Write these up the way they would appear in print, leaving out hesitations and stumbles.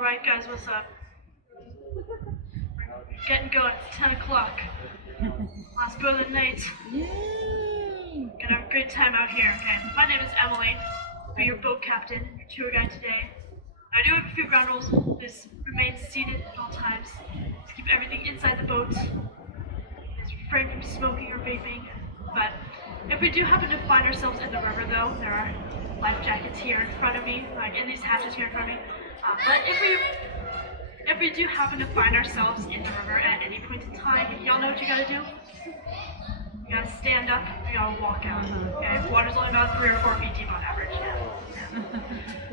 Alright guys, what's up? Getting going, it's 10 o'clock. Last boat of the night. Gonna have a great time out here, okay? My name is Emily. I'll be your boat captain, your tour guide today. I do have a few ground rules. Just remain seated at all times. Just keep everything inside the boat. Just refrain from smoking or vaping. But if we do happen to find ourselves in the river though, there are life jackets here in front of me, like in these hatches here in front of me. But if we do happen to find ourselves in the river at any point in time, y'all know what you gotta do? You gotta stand up, you gotta walk out. Okay? Water's only about 3 or 4 feet deep on average.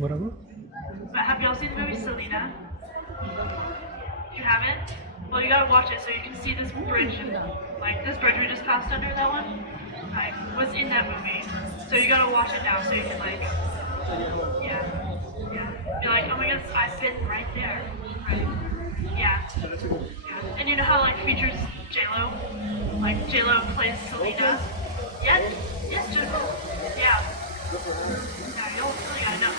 뭐라고? But have y'all seen the movie Selena? If you haven't, well you gotta watch it so you can see this bridge. Like this bridge we just passed under, that one, like, was in that movie. So you gotta watch it now so you can like, yeah. You're like, oh my goodness, I've been right there. Right. Yeah. And you know how like features J-Lo? Like J-Lo plays Selena? Yes, J-Lo. Yeah. Yeah, you really gotta know.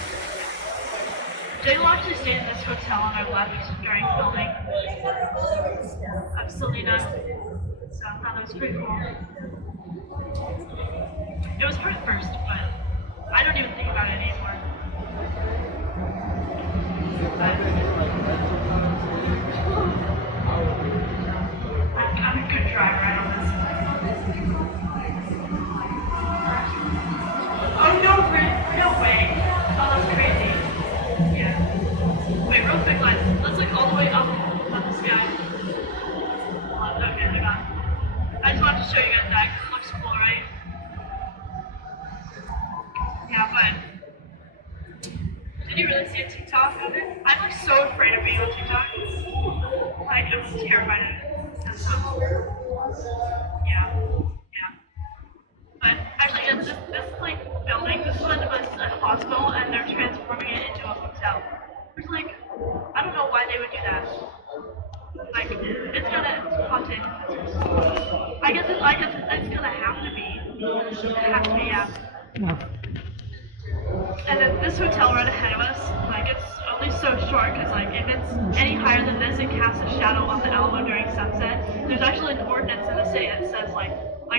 J-Lo actually stayed in this hotel on our left during filming of Selena. So I thought that was pretty cool. It was her first, but I don't even think about it anymore. I'm a good driver, I don't listen. Oh no, no way. Oh, that's crazy. Yeah. Wait, real quick, let's look all the way up the sky. Okay, hang on. I just wanted to show you guys that because it looks cool, right? Yeah, but did you really see a TikTok of it? I'm like so afraid of being on TikTok. Like I'm terrified of it. Yeah. But actually, this like building, this one was a hospital, and they're transforming it into a hotel. It's like, I don't know why they would do that. Like, it's gonna content. I guess it's gonna have to be. It has to be, yeah. And then this hotel right ahead of us, like it's only so short because like if it's any higher than this, it casts a shadow on the Alamo during sunset. There's actually an ordinance in the city that says like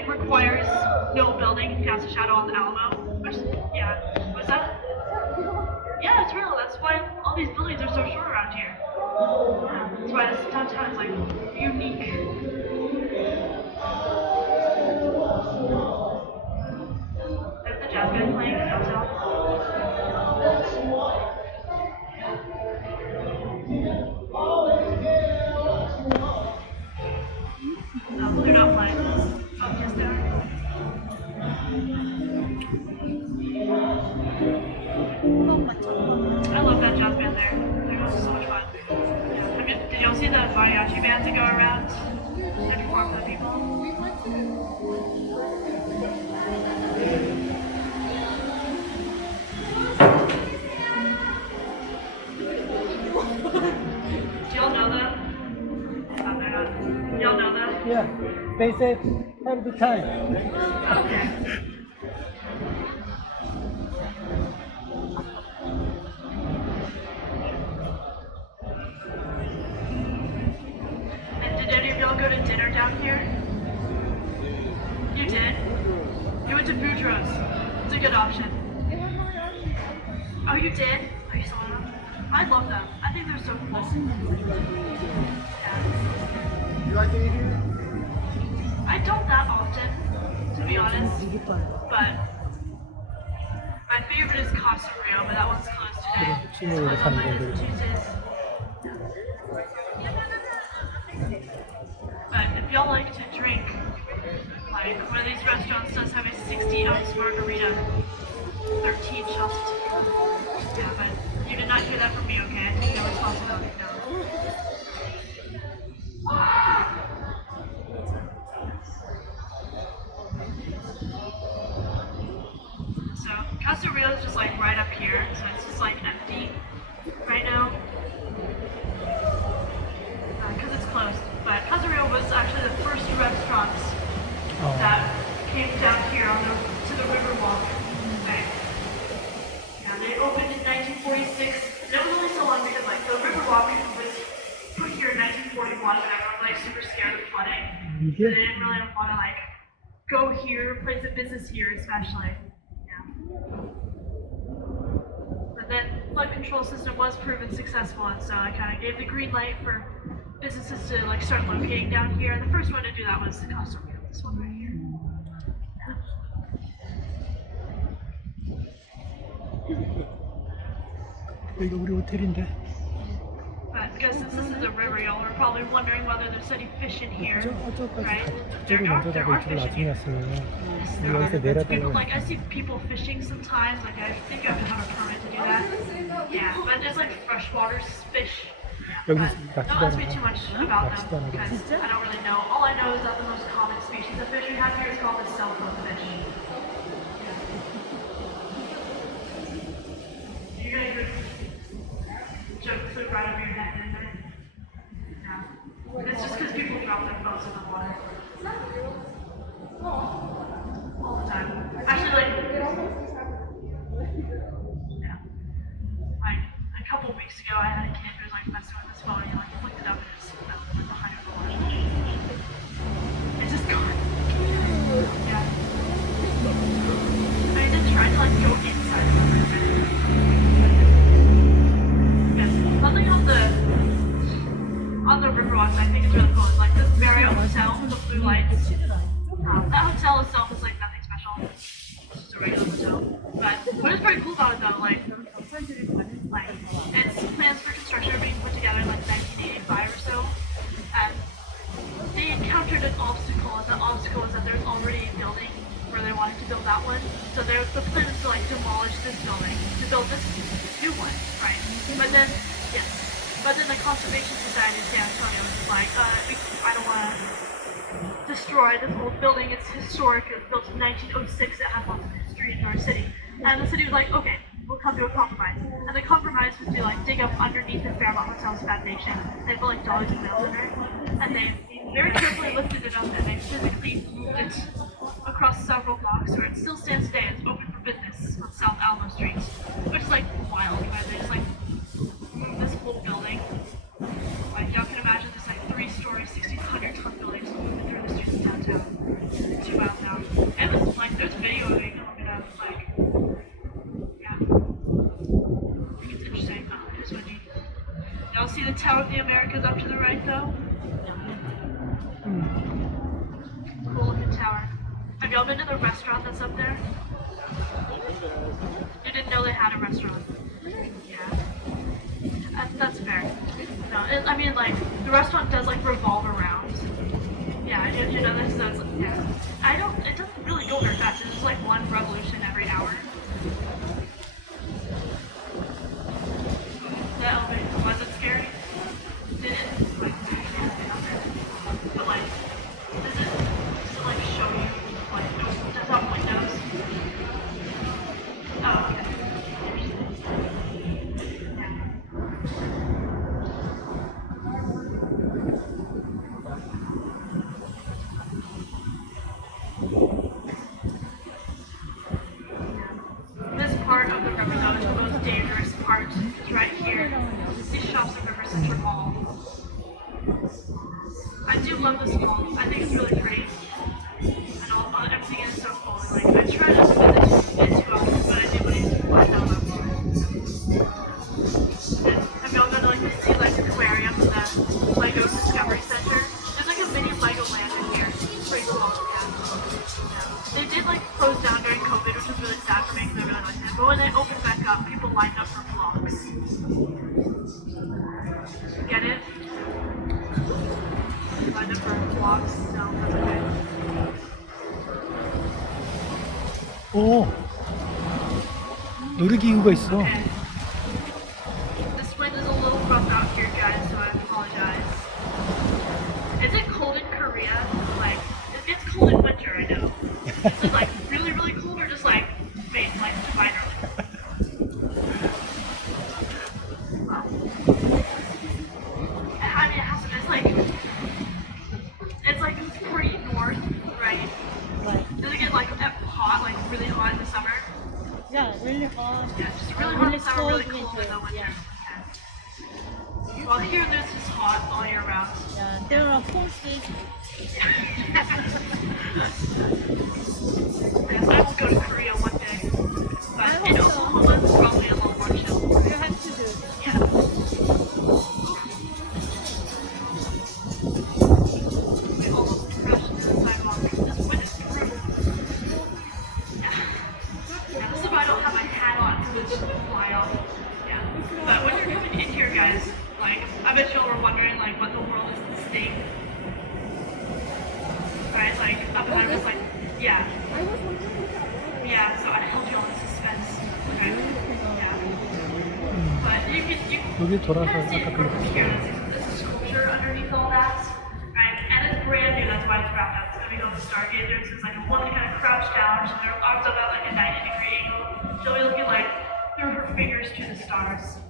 requires no building can cast a shadow on the Alamo. Which, yeah, what's that? Yeah, it's real. That's why all these buildings are so short around here. Yeah, that's why this downtown is like unique. There's the jazz band playing downtown. No, they're not playing. Oh, yes, they are. I love that jazz band there. They're so much fun. Yeah. Did y'all see the mariachi bands that go around and perform for the people? Do y'all know that? Y'all know that? Yeah, they said have the time. Okay. And did any of y'all go to dinner down here? You did? You went to Boudreaux's. It's a good option. Oh, you did? Oh, you saw them? I love them. I think they're so cool. Yeah. You like to eat here? I don't that often, to be honest, but my favorite is Casa Rio, but that one's closed today. It's closed on Mondays and Tuesdays. But if y'all like to drink, like one of these restaurants does have a 60-ounce margarita, 13 shots of tequila. Yeah, but you did not hear that from me, okay? I take no responsibility now. So Casa Rio is just like right up here, so it's just like empty right now because it's closed. But Casa Rio was actually the first restaurants that came down here to the Riverwalk. Okay. Yeah, they opened in 1946. And it was only so long because like the river They here? didn't really want to like go here, place a business here, especially. Yeah. But then flood control system was proven successful, and so I kind of gave the green light for businesses to like start locating down here. And the first one to do that was Costa Rica, this one right here. 여기가 우리 호텔인데. But because since this is a river, y'all are probably wondering whether there's any fish in here, 저쪽까지 right? 저쪽을 먼저 There 가고 are 이쪽을 fish in 나중에 here. 왔으면 Yes, 우리 there 여기서 are. 내려다가 People, like, I see people fishing sometimes, like I think I would have a permit to do that. Yeah, but there's like freshwater fish. 여기 But 낚시도 don't ask me 하나 too much about 낚시도 them 하나 because I don't really know. All I know is that the most common species of fish we have here is called the cell phone fish. You're gonna hear joke flew right over your head, didn't it? Yeah. It's just because people drop their phones in the water. All the time. Actually, like, yeah. Like, a couple weeks ago, I had a kid who was like messing with his phone and he like flicked it up and it just fell like behind the water. It's just gone. Yeah. I mean, they tried to like go inside the river. Yes, something on the riverwalks I think is really cool. It's like this Marriott hotel with the blue lights. That hotel itself is like nothing special. It's just a regular hotel. But what is pretty cool about it though, like its plans for construction are being put together in like 1985 or so. And they encountered an obstacle, and the obstacle is that there's already a building where they wanted to build that one. So the plan is to like demolish this building to build this new one, right? But then, yes. But then the Conservation Society of San Antonio is like, I don't want to destroy this old building. It's historic. It was built in 1906. It has lots of history in our city. And the city was like, okay, we'll come to a compromise. And the compromise was to like dig up underneath the Fairmont Hotel's foundation. They put like dollars and nails in there. And they very carefully lifted it up and they physically moved it across several blocks where it still stands today. It's open for business on South Alamo Street. Which is like wild, right? They just like moved this whole building. Like y'all can imagine this like 3-story, 1,600-ton building just moving through the streets of downtown. 2 miles down. And it was like there's video of it, you can look it up. Like yeah. I think it's interesting. Here's what y'all see the Tower of the Americas up to the right though? Cool looking tower. Have y'all been to the restaurant that's up there? You didn't know they had a restaurant? Yeah. That's fair. No, I mean like the restaurant does like revolve around. Yeah, you know this. So yeah. It doesn't really go very fast. It's just like one revolution every hour. The elevator was it scary? Did it like but like does it like show you like does it have windows? Oh okay. This part of the river though is the most dangerous part. It's right here. These shops at River Central Mall. I do love this mall. I think it's really pretty. And everything is so cool. Like I try not to visit it too often, but I do when it's fly down that mall. Have y'all been to like the Sea Life Aquarium and the Lego Discovery Center? There's like a mini Lego land in here. It's pretty cool. Yeah. They did like close down during COVID, which was really sad for me because I really liked it. But when they opened back up, people lined up for vlogs. Get it? Lined up for vlogs? No, that's okay. 오, 놀이기구가 있어. Okay. This wind is a little rough out here, guys, so I apologize. Is it cold in Korea? Like, it gets cold in winter, I know. Is it like really, really cold or just like, maybe like minor? Wow. I mean, it's like pretty north, right? Does it get like hot, like really hot in the summer? Yeah, really hot. Yeah, just really hot in the summer, really cold cold in the winter. yeah. Okay. Well, here this is hot all year round. Yeah, there are courses. Yes, I will go to Korea one day. But in Oklahoma, it's probably a little more chill. You have to do. Yeah. We almost crashed into the sidewalk. This wind is brutal. Yeah. Yeah, this is why I don't have my hat on because it's just gonna fly off. Yeah. But when you're coming in here, guys, like, I bet y'all were wondering, like, what the world is at stake. Right? Like, up ahead was like, yeah. I was wondering. Yeah, so I held you on in suspense. Okay. Yeah. But you can 여기 돌아서 kind of see it 아까 from 그 here. This is sculpture underneath all that. Right? And it's brand new, that's why it's wrapped up. It's gonna be called the Stargazers. It's like a woman kind of crouched down, so their arms up at like a 90-degree angle. She'll be looking like through her fingers to the stars.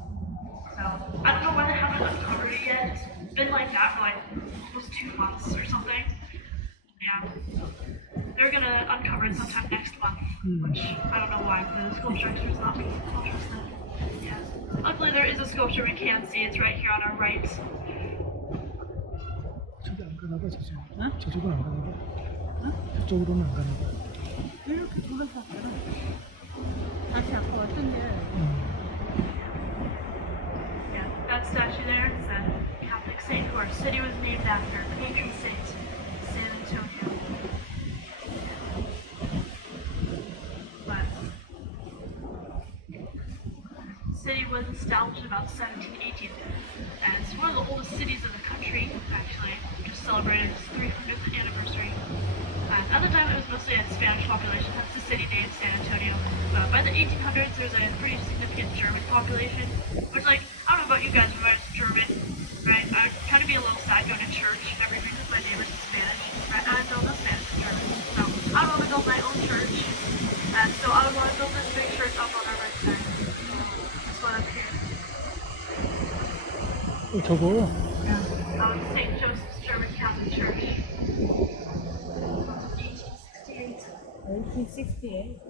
So I don't know why they haven't uncovered it yet. It's been like that for like almost 2 months or something. Yeah. They're gonna uncover it sometime next month, which I don't know why, the sculpture expert's not me. I'll trust them. Yeah. Luckily there is a sculpture we can see, it's right here on our right. 저기 안 가나 봐, 저쪽. 응? 저쪽은 안 가나 봐. 저쪽으로는 안 가나 봐. 이렇게 돌아서 왔잖아. 다시 아까 왔던데. Yeah, that statue there is a Catholic saint who our city was named after, patron saint, San Antonio. But the city was established in about 1718, and it's one of the oldest cities in the country, actually. Just celebrated its 300th anniversary. At the time, it was mostly a Spanish population, hence the city name San Antonio. But by the 1800s, there was a pretty significant German population, which, like, I don't know about you guys, but I was German, right? I kind of be a little sad going to church every week with my neighbors in Spanish. Right? I don't know Spanish and German, so I would want to build my own church, and so I would want to build this big church up on our right side. That's why I'm here. 저거 St. Joseph's German Catholic Church. 1868. 1868.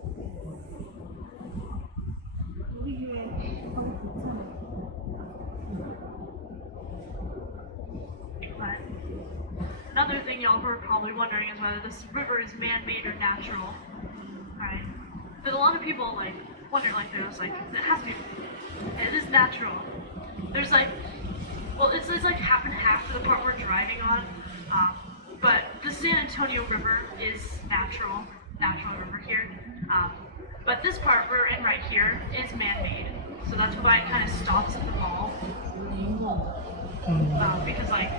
우리 교회 거기 괜찮아. But another thing y'all are probably wondering is whether this river is man-made or natural, right? Because a lot of people like wonder, like there's like it has to be, and it is natural. There's like, well, it's like half and half for the part we're driving on, but the San Antonio River is natural river here. But this part we're in right here is man-made, so that's why it kind of stops at the mall. Because like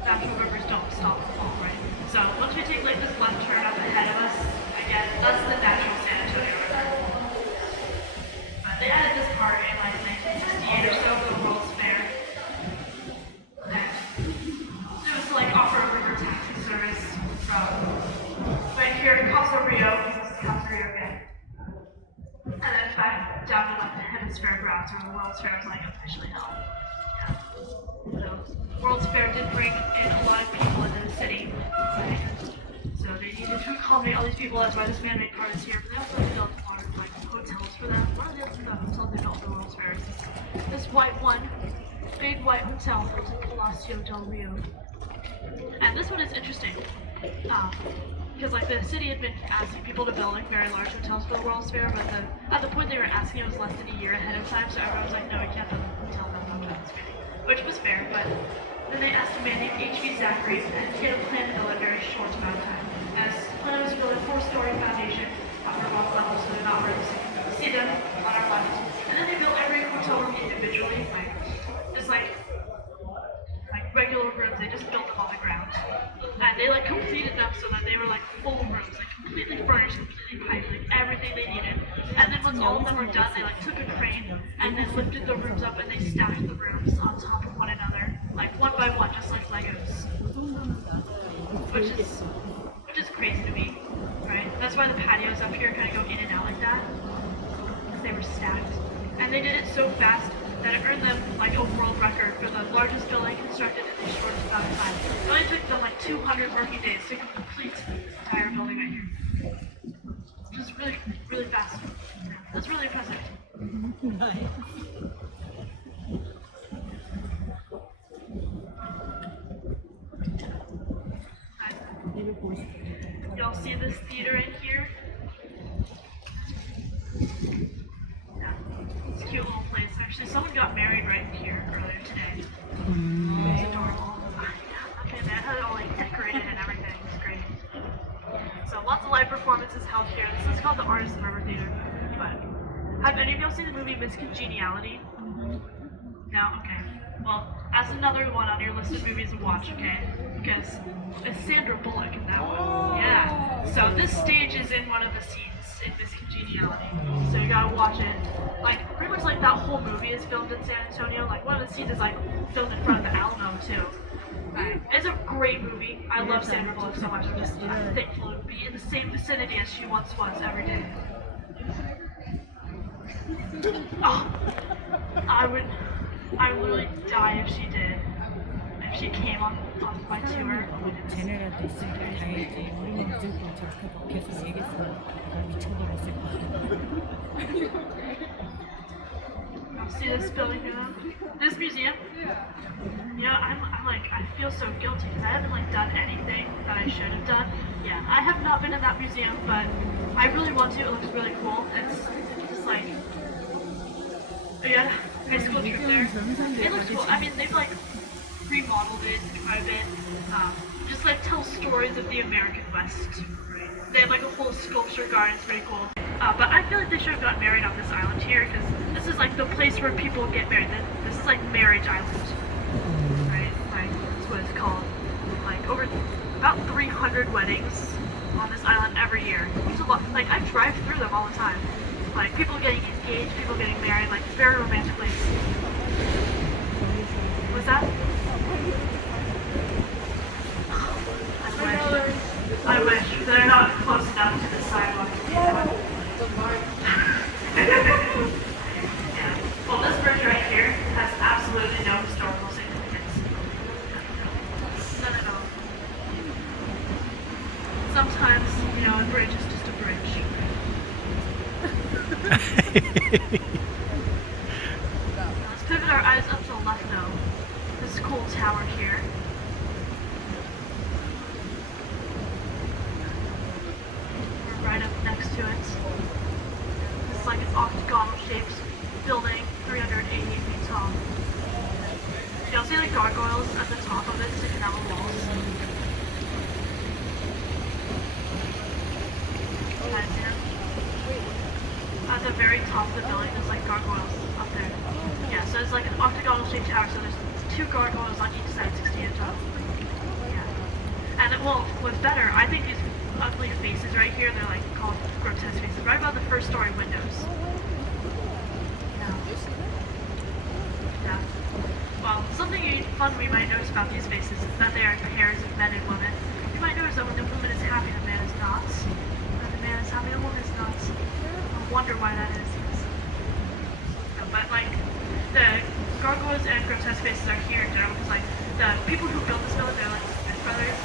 natural rivers don't stop at the mall, right? So once we take like this left turn up ahead of us, again, that's the natural San Antonio River. But they added this part in like 1968 or so for the World's Fair. And it was to like offer a river taxi service from right here to Casa Rio, this is Casa Rio again. And then back down to like the Hemisphere grounds where the World's Fair was like officially held. Yeah. So World's Fair did bring in a lot of people into the city. Right? So they needed to accommodate all these people, that's why this man-made part is here. But they also built a lot of like hotels for them. One of the hotels they built for World's Fair is this white one. Big white hotel called Palacio del Rio. And this one is interesting. Because like the city had been asking people to build like very large hotels for the World's Fair, but at the point they were asking it was less than a year ahead of time, so everyone was like, no, we can't build a hotel, no, that's fair. Which was fair, but then they asked a man named H.V. Zachary, and he had a plan to build a very short amount of time. As the plan was to build a 4-story foundation after one level, so they're not really see them on our left. And then they built every hotel room individually, like just like regular rooms, they just built them on the ground. And they like completed them so that they were like full rooms, like completely furnished, completely piped, like everything they needed. And then once all of them were done, they like took a crane and then lifted the rooms up and they stacked the rooms on top of one another, like one by one, just like Legos. Which is crazy to me, right? That's why the patios up here kind of go in and out like that, because they were stacked. And they did it so fast that it earned them like a world record for the largest building constructed in the shortest amount of time. It only took them like 200 working days to complete the entire building right here. Which is really, really fast. That's really impressive. Actually, someone got married right here earlier today. 음, It's adorable. Okay, man, had it all like decorated and everything. It's great. So lots of live performances held here. This is called the Artist River Theater. But have any of y'all seen the movie Miss Congeniality? No? Okay. Well, that's another one on your list of movies to watch, okay? Because it's Sandra Bullock in that one. Yeah. So this stage is in one of the scenes in Miss Congeniality. So you gotta watch it. Like, pretty much like that whole movie is filmed in San Antonio. Like, one of the scenes is like filmed in front of the Alamo, too. It's a great movie. I love Sandra Bullock so much. I'm thankful to be in the same vicinity as she once was every day. Oh, I would literally die if she did. If she came on my tour. 쟤네라도 있으니까 다행이지. 우리는 무조건 저렇게 막 계속 얘기했으면 내가 미쳐버렸을 거야. See this building here though? This museum? Yeah, I'm like, I feel so guilty because I haven't like done anything that I should have done. Yeah, I have not been in that museum, but I really want to. It looks really cool. It's just like, yeah, high school trip there. It looks cool. I mean, they've like remodeled it quite a bit. Just like tell stories of the American West. Right? They have like a whole sculpture garden. It's pretty cool. But I feel like they should have gotten married on this island here because this is like the place where people get married. This is like Marriage Island, right? Like that's what it's called. Like over about 300 weddings on this island every year. There's a lot. Like I drive through them all the time. Like people getting engaged, people getting married. Like it's a very romantic place. What's that? I wish. They're not close enough to the sidewalk. Yeah. Well, this bridge right here has absolutely no historical significance. None at all. Sometimes, you know, a bridge is just a bridge. Let's pivot our eyes up to the left, though. This cool tower here. Right up next to it. It's like an octagonal-shaped building, 388 feet tall. You'll see the gargoyles at the top of it sticking out the walls. Guys, see them? At the very top of the building, there's like gargoyles up there. Yeah, so it's like an octagonal-shaped tower, so there's 2 gargoyles on each side, 60 feet tall. Yeah. And well, what's better, I think these ugly faces right here, they're like called grotesque faces, right above the first story windows. Yeah. Well, something fun we might notice about these faces is that they are pairs of men and women. You might notice that when the woman is happy, the man is not. When the man is happy, the woman is not. I wonder why that is. No, but like, the gargoyles and grotesque faces are here in general because like, the people who built this building, they're like Smith brothers,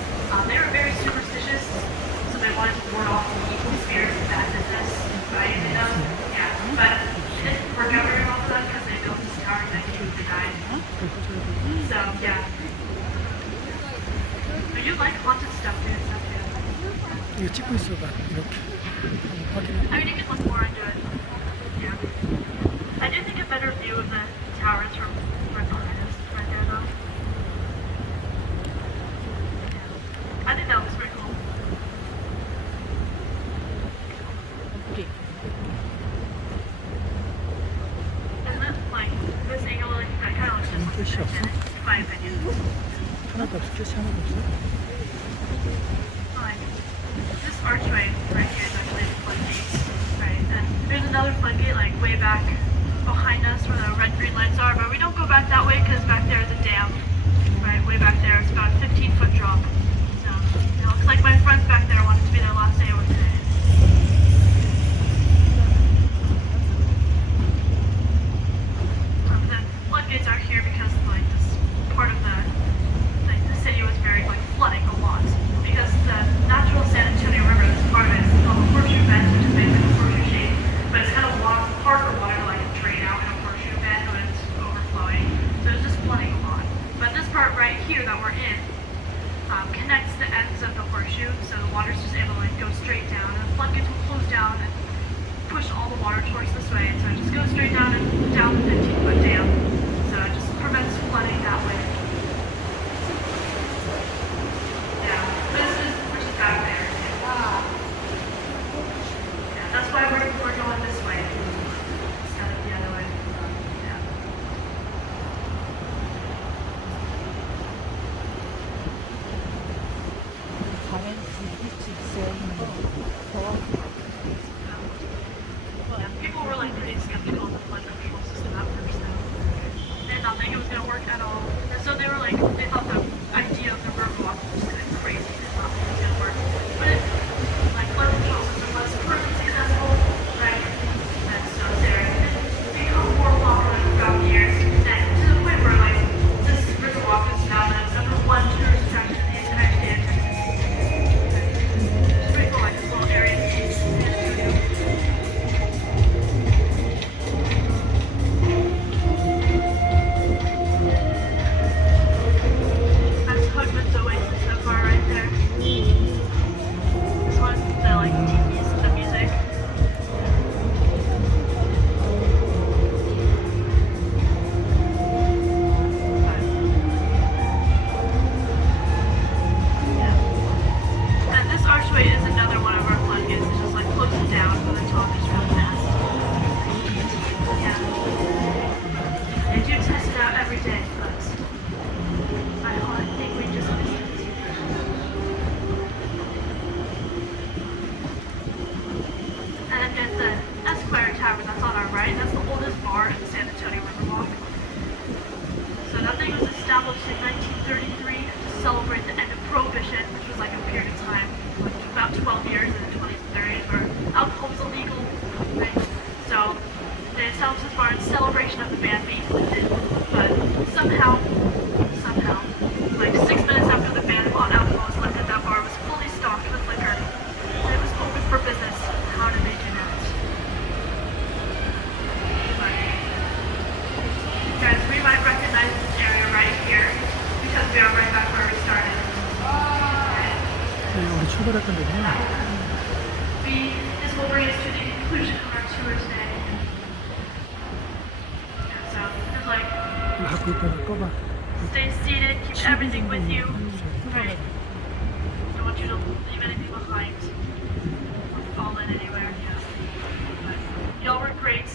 they were very superstitious. They wanted to ward off evil spirits and bad business, right? You know? Yeah. But it didn't work out very well for them because they built this tower and then they died. So, yeah. But you like haunted stuff, dude. Stuff, yeah. 이거 찍고 있어봐. 이렇게. 확인해. I mean, you can look more into it. Yeah. I do think a better view of the tower is from right behind us, right there, though. Yeah. I think that was pretty cool. 끝이 없어? In my opinion. 하나도 없어? 끝이 하나도 없어? Fine. This archway right here is actually the floodgate, right? And there's another floodgate like way back behind us where the red green lights are, but we don't go back that way because back there is a dam, right? Way back there, it's about a 15-foot drop. So it looks like my friends back there want it to be their last day of work today. Floodgates are here because like this part of the city was very like flooding a lot because the natural San Antonio River, this part of it is called a horseshoe bend, which is basically a horseshoe shape, but it's kind of long, hard for water to like drain out in a horseshoe bend when it's overflowing, so it's just flooding a lot. But this part right here that we're in connects the ends of the horseshoe, so the water's just able to like go straight down, and the floodgates will close down and push all the water towards this way, so it just goes straight down and down the 15-foot dam. day itself as far as celebration of the ban being lifted, but somehow, like 6 minutes after the ban on alcohol was lifted, that bar was fully stocked with liquor, and it was open for business. How did they do that? But, guys, we might recognize this area right here, because we are right back where we started. 여기 우리 출발했던 데구나. This will bring us to the conclusion of our tour today. So, just like, 이거 갖고 있다가 꺼봐. stay seated, keep everything with you. Right? Don't want you to leave anything behind. Or fall in anywhere. Yeah. But y'all were great.